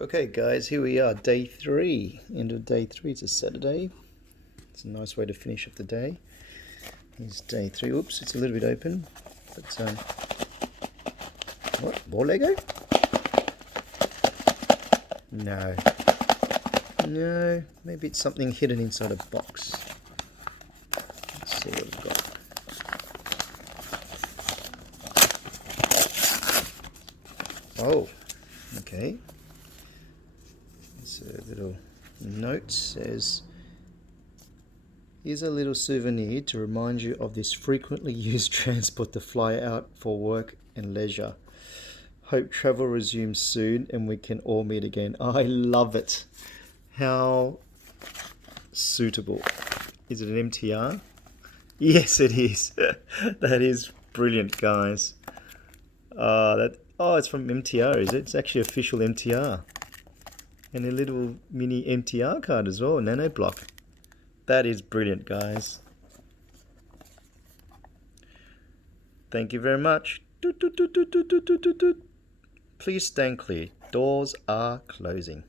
Okay guys, here we are, day 3, end of day 3, it's a Saturday. It's a nice way to finish up the day. Here's day 3, oops, it's a little bit open, but what, more Lego? No, maybe it's something hidden inside a box. Let's see what we've got. Oh, okay. It's a little note, says, here's a little souvenir to remind you of this frequently used transport to fly out for work and leisure. Hope travel resumes soon and we can all meet again. I love it. How suitable. Is it an MTR? Yes, it is. That is brilliant, guys. It's from MTR, is it? It's actually official MTR. And a little mini MTR card as well, nano block. That is brilliant, guys. Thank you very much. Please stand clear. Doors are closing.